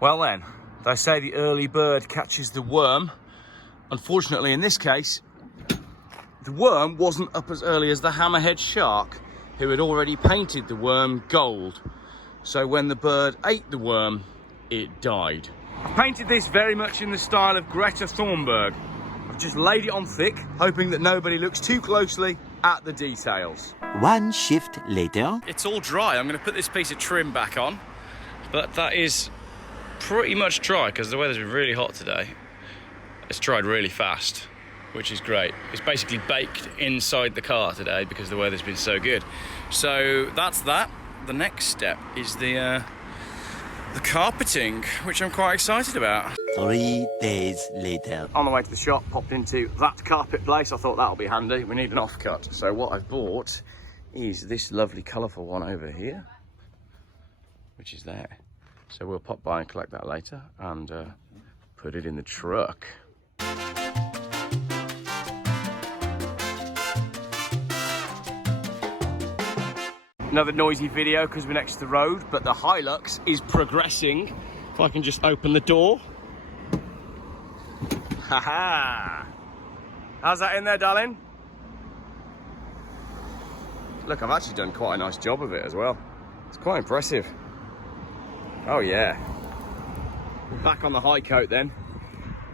Well then, they say the early bird catches the worm. Unfortunately, in this case, the worm wasn't up as early as the hammerhead shark, who had already painted the worm gold. So when the bird ate the worm, it died. I've painted this very much in the style of Greta Thunberg. I've just laid it on thick, hoping that nobody looks too closely at the details. One shift later. It's all dry. I'm going to put this piece of trim back on, but that is pretty much dry because the weather's been really hot today. It's dried really fast, which is great. It's basically baked inside the car today because the weather's been so good. So that's that. The next step is the carpeting, which I'm quite excited about. 3 days later. On the way to the shop, popped into that carpet place. I thought that'll be handy. We need an offcut. So what I've bought is this lovely colourful one over here, which is there. So we'll pop by and collect that later and put it in the truck. Another noisy video because we're next to the road, but the Hilux is progressing. If I can just open the door. Haha! How's that in there, darling? Look, I've actually done quite a nice job of it as well. It's quite impressive. Oh yeah. Back on the high coat then.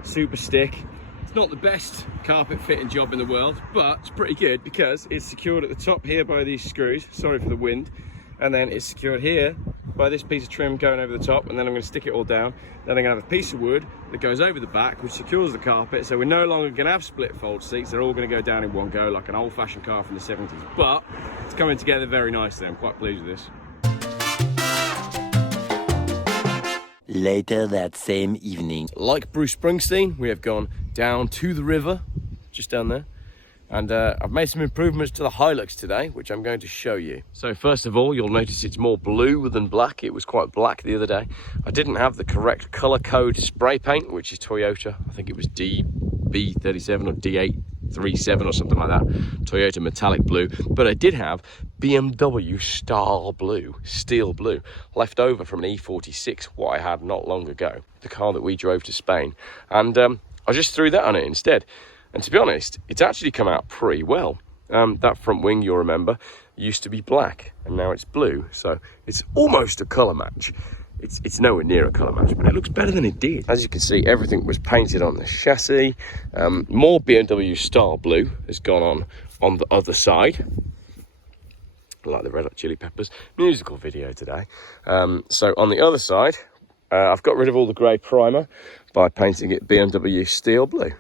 Super stick. It's not the best carpet fitting job in the world, but it's pretty good because it's secured at the top here by these screws. Sorry for the wind. And then it's secured here by this piece of trim going over the top, and then I'm going to stick it all down. Then I'm going to have a piece of wood that goes over the back, which secures the carpet, so we're no longer going to have split fold seats. They're all going to go down in one go like an old-fashioned car from the 70s, but it's coming together very nicely. I'm quite pleased with this. Later that same evening. Like Bruce Springsteen, we have gone down to the river, just down there. And I've made some improvements to the Hilux today, which I'm going to show you. So first of all, you'll notice it's more blue than black. It was quite black the other day. I didn't have the correct color code spray paint, which is Toyota. I think it was DB37 or D837 or something like that. Toyota metallic blue. But I did have BMW steel blue, left over from an E46, what I had not long ago, the car that we drove to Spain. And I just threw that on it instead. And to be honest, it's actually come out pretty well. That front wing, you'll remember, used to be black and now it's blue. So it's almost a colour match. It's nowhere near a colour match, but it looks better than it did. As you can see, everything was painted on the chassis. More BMW style blue has gone on the other side. Like the Red Hot Chili Peppers musical video today. So on the other side, I've got rid of all the grey primer by painting it BMW steel blue.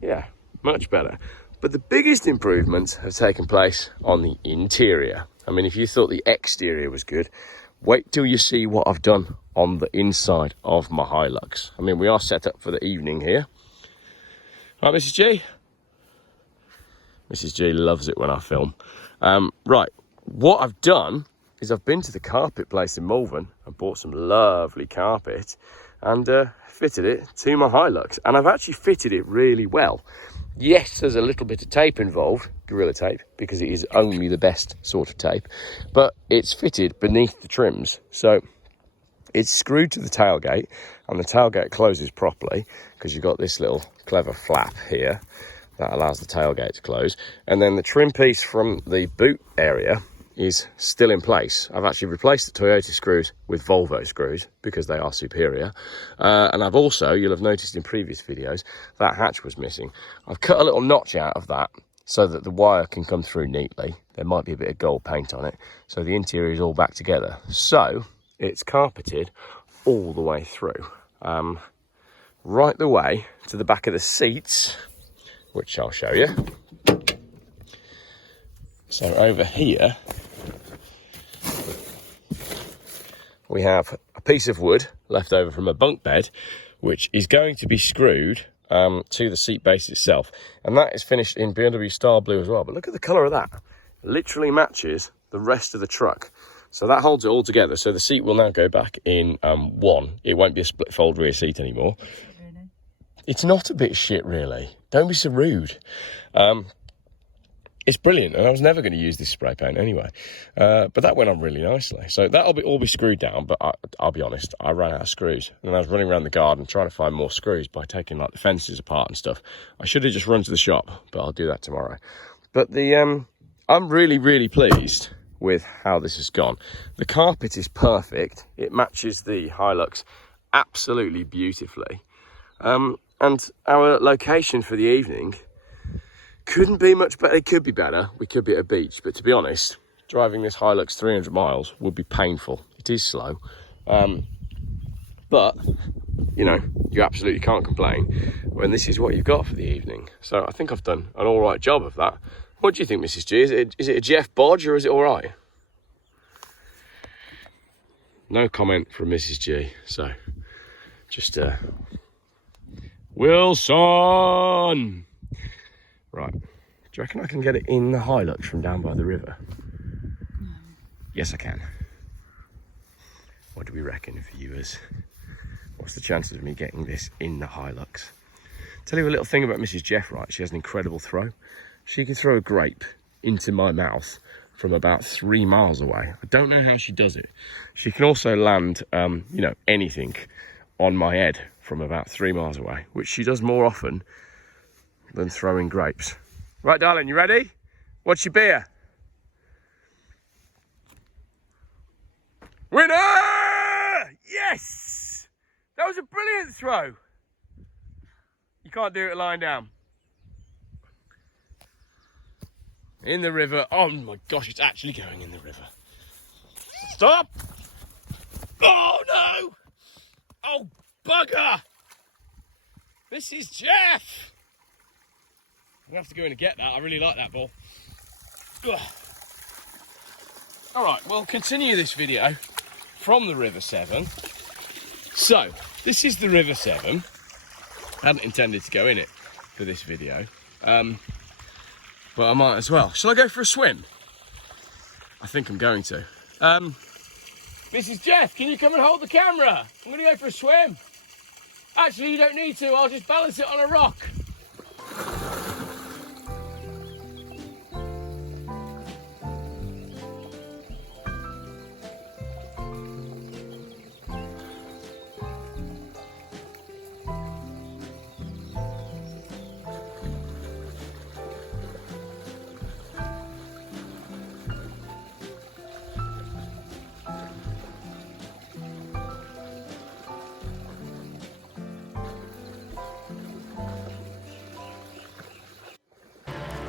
Yeah, much better. But the biggest improvements have taken place on the interior. I mean, if you thought the exterior was good, wait till you see what I've done on the inside of my Hilux. I mean, we are set up for the evening here. Right, Mrs. G? Mrs. G loves it when I film. Right, what I've done is I've been to the carpet place in Malvern and bought some lovely carpet and fitted it to my Hilux, and I've actually fitted it really well. Yes, there's a little bit of tape involved, Gorilla Tape, because it is only the best sort of tape, but it's fitted beneath the trims, so it's screwed to the tailgate, and the tailgate closes properly because you've got this little clever flap here that allows the tailgate to close, and then the trim piece from the boot area is still in place. I've actually replaced the Toyota screws with Volvo screws because they are superior. And I've also, you'll have noticed in previous videos, that hatch was missing. I've cut a little notch out of that so that the wire can come through neatly. There might be a bit of gold paint on it. So the interior is all back together. So it's carpeted all the way through. Right the way to the back of the seats, which I'll show you. So over here, we have a piece of wood left over from a bunk bed, which is going to be screwed to the seat base itself. And that is finished in BMW style blue as well. But look at the colour of that. It literally matches the rest of the truck. So that holds it all together. So the seat will now go back in one. It won't be a split fold rear seat anymore. It's not a bit shit, really. Don't be so rude. it's brilliant, and I was never going to use this spray paint anyway. But that went on really nicely. So that'll all be screwed down, but I'll be honest, I ran out of screws. And I was running around the garden trying to find more screws by taking like the fences apart and stuff. I should have just run to the shop, but I'll do that tomorrow. But I'm really, really pleased with how this has gone. The carpet is perfect. It matches the Hilux absolutely beautifully. And our location for the evening couldn't be much better. It could be better. We could be at a beach, but to be honest, driving this Hilux 300 miles would be painful. It is slow, but you know, you absolutely can't complain when this is what you've got for the evening. So I think I've done an all right job of that. What do you think, Mrs. G? Is it a Geoff bodge or is it all right? No comment from Mrs. G. So just Wilson. Right, do you reckon I can get it in the Hilux from down by the river? No. Yes, I can. What do we reckon, viewers? What's the chances of me getting this in the Hilux? Tell you a little thing about Mrs. Geoff, right? She has an incredible throw. She can throw a grape into my mouth from about 3 miles away. I don't know how she does it. She can also land, you know, anything on my head from about 3 miles away, which she does more often than throwing grapes. Right, darling, you ready? What's your beer? Winner! Yes! That was a brilliant throw. You can't do it lying down. In the river. Oh my gosh, it's actually going in the river. Stop! Oh no! Oh bugger! This is Geoff! I'm gonna have to go in and get that. I really like that ball. Ugh. All right, we'll continue this video from the River Severn. So, this is the River Severn. I hadn't intended to go in it for this video, but I might as well. Shall I go for a swim? I think I'm going to. Mrs. Geoff, can you come and hold the camera? I'm gonna go for a swim. Actually, you don't need to. I'll just balance it on a rock.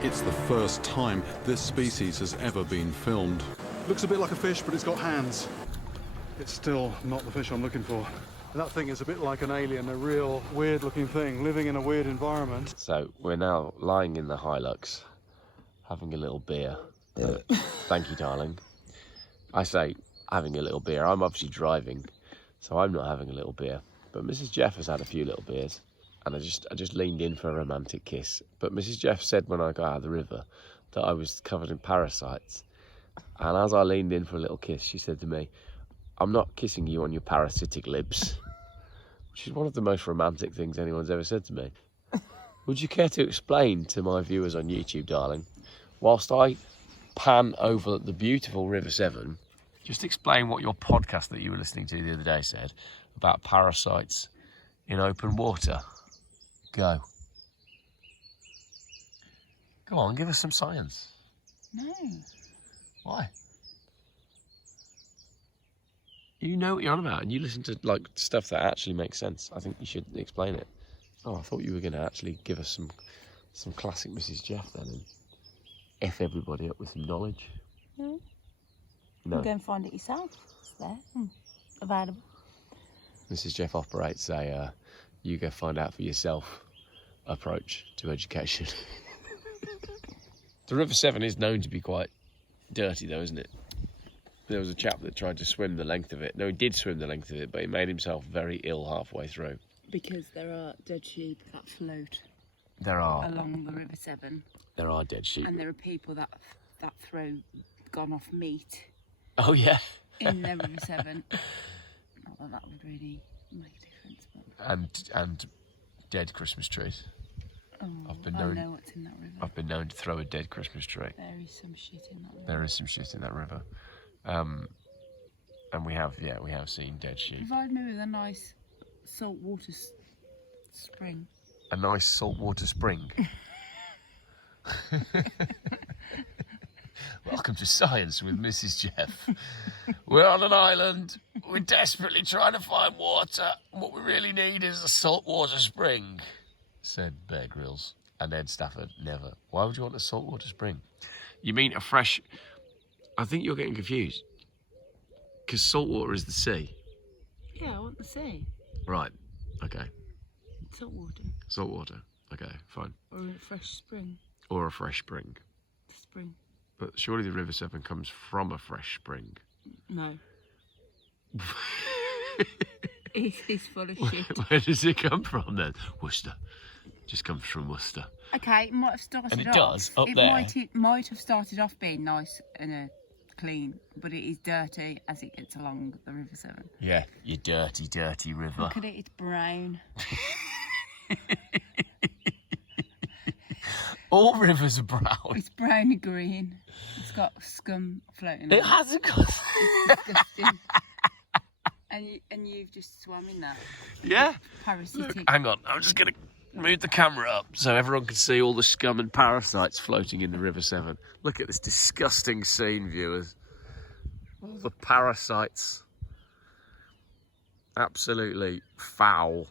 It's the first time this species has ever been filmed. Looks a bit like a fish, but it's got hands. It's still not the fish I'm looking for. And that thing is a bit like an alien, a real weird looking thing, living in a weird environment. So we're now lying in the Hilux, having a little beer. Thank you, darling. I say having a little beer. I'm obviously driving, so I'm not having a little beer. But Mrs. Geoff has had a few little beers. And I just leaned in for a romantic kiss. But Mrs. Geoff said when I got out of the river that I was covered in parasites. And as I leaned in for a little kiss, she said to me, "I'm not kissing you on your parasitic lips," which is one of the most romantic things anyone's ever said to me. Would you care to explain to my viewers on YouTube, darling, whilst I pan over the beautiful River Severn, just explain what your podcast that you were listening to the other day said about parasites in open water? Go. Go on, give us some science. No. Why? You know what you're on about, and you listen to like stuff that actually makes sense. I think you should explain it. Oh, I thought you were going to actually give us some classic Mrs. Geoff then, and F everybody up with some knowledge. No. No. Go and find it yourself. It's there. Available. Mrs. Geoff operates a you go find out for yourself approach to education. The River Severn is known to be quite dirty though, isn't it? There was a chap that tried to swim the length of it. No, he did swim the length of it, but he made himself very ill halfway through. Because there are dead sheep that float There are. along the River Severn. There are dead sheep. And there are people that throw gone off meat Oh yeah. in the River Severn. Not that would really make a difference. But... And dead Christmas trees. Oh, been I known- know what's in that river. I've been known to throw a dead Christmas tree. There is some shit in that river. There is some shit in that river. And we have seen dead sheep. Provide me with a nice saltwater spring. A nice saltwater spring. Welcome to Science with Mrs. Geoff. We're on an island. We're desperately trying to find water. What we really need is a saltwater spring, said Bear Grylls. And Ed Stafford, never. Why would you want a saltwater spring? You mean a fresh... I think you're getting confused. Because saltwater is the sea. Yeah, I want the sea. Right, okay. Saltwater. Saltwater, okay, fine. Or a fresh spring. Or a fresh spring. Spring. But surely the River Severn comes from a fresh spring. No. He's full of shit. Where does it come from then? Worcester. Just comes from Worcester. Okay, it might have started And it off. does, up there. It might have started off being nice and clean, but it is dirty as it gets along the River Severn. Yeah, you dirty, dirty river. Look at it, it's brown. All rivers are brown. It's brown and green. It's got scum floating It on hasn't got... It's disgusting. and you've just swum in that. Yeah. Parasitic. Look, hang on, I'm just going to move the camera up so everyone can see all the scum and parasites floating in the River Severn. Look at this disgusting scene, viewers. All the parasites. Absolutely foul.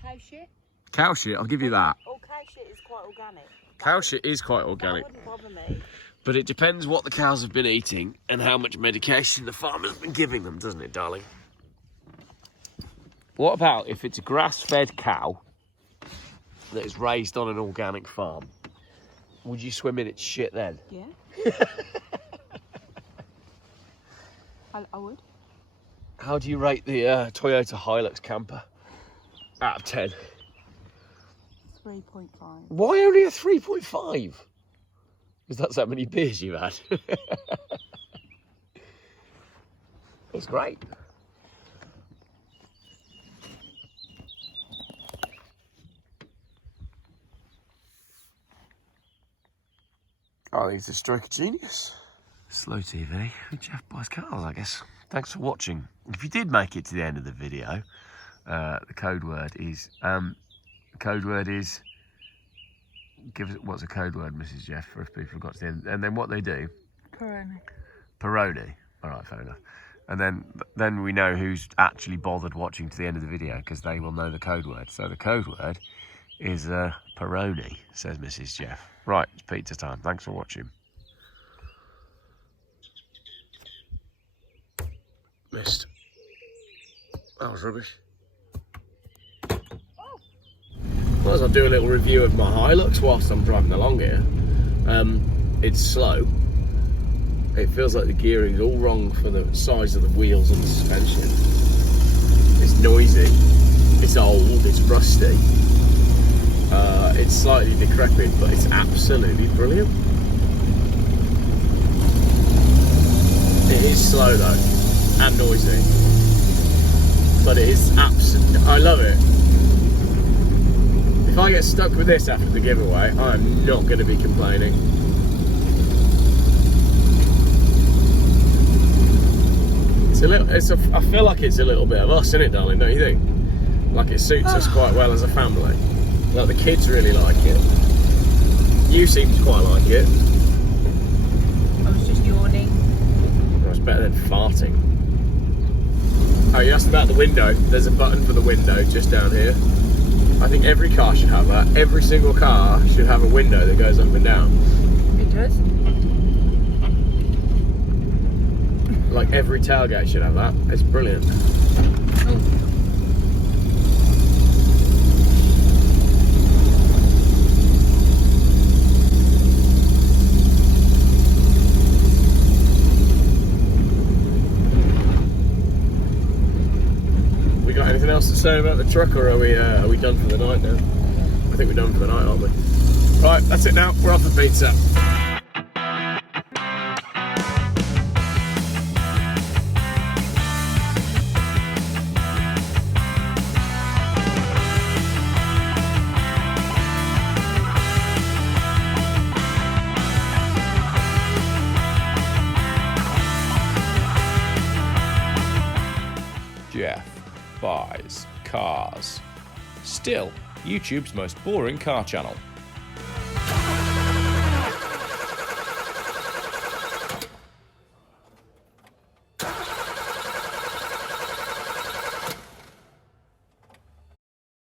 Cow shit? Cow shit, I'll give you that. All cow shit is quite organic. Cow shit is quite organic. That wouldn't bother me. But it depends what the cows have been eating and how much medication the farmer's been giving them, doesn't it, darling? What about if it's a grass-fed cow that is raised on an organic farm? Would you swim in its shit then? Yeah. I would. How do you rate the Toyota Hilux camper out of 10? 3.5. Why only a 3.5? Because that's how many beers you've had. It's great. I think it's a stroke of genius. Slow TV with Geoff buys cars, I guess. Thanks for watching. If you did make it to the end of the video, the code word is... Give us, what's a code word, Mrs. Geoff, for if people got to the end? And then what they do? Peroni. Peroni. All right, fair enough. And then we know who's actually bothered watching to the end of the video because they will know the code word. So the code word is Peroni, says Mrs. Geoff. Right, it's pizza time. Thanks for watching. Missed. That was rubbish. Might as well do a little review of my Hilux whilst I'm driving along here. It's slow. It feels like the gearing's all wrong for the size of the wheels and the suspension. It's noisy. It's old. It's rusty. It's slightly decrepit, but it's absolutely brilliant. It is slow though, and noisy. But it is absolutely... I love it. If I get stuck with this after the giveaway, I'm not going to be complaining. I feel like it's a little bit of us, isn't it, darling? Don't you think? Like it suits us quite well as a family. Like the kids really like it. You seem to quite like it. I was just yawning. Well, it's better than farting. Oh, you asked about the window. There's a button for the window just down here. I think every car should have that. Every single car should have a window that goes up and down. It does? Like every tailgate should have that. It's brilliant. Oh. We got anything else to say about the truck, or are we done for the night now? I think we're done for the night, aren't we? Right, that's it now. We're off the pizza. buys cars. Still, YouTube's most boring car channel.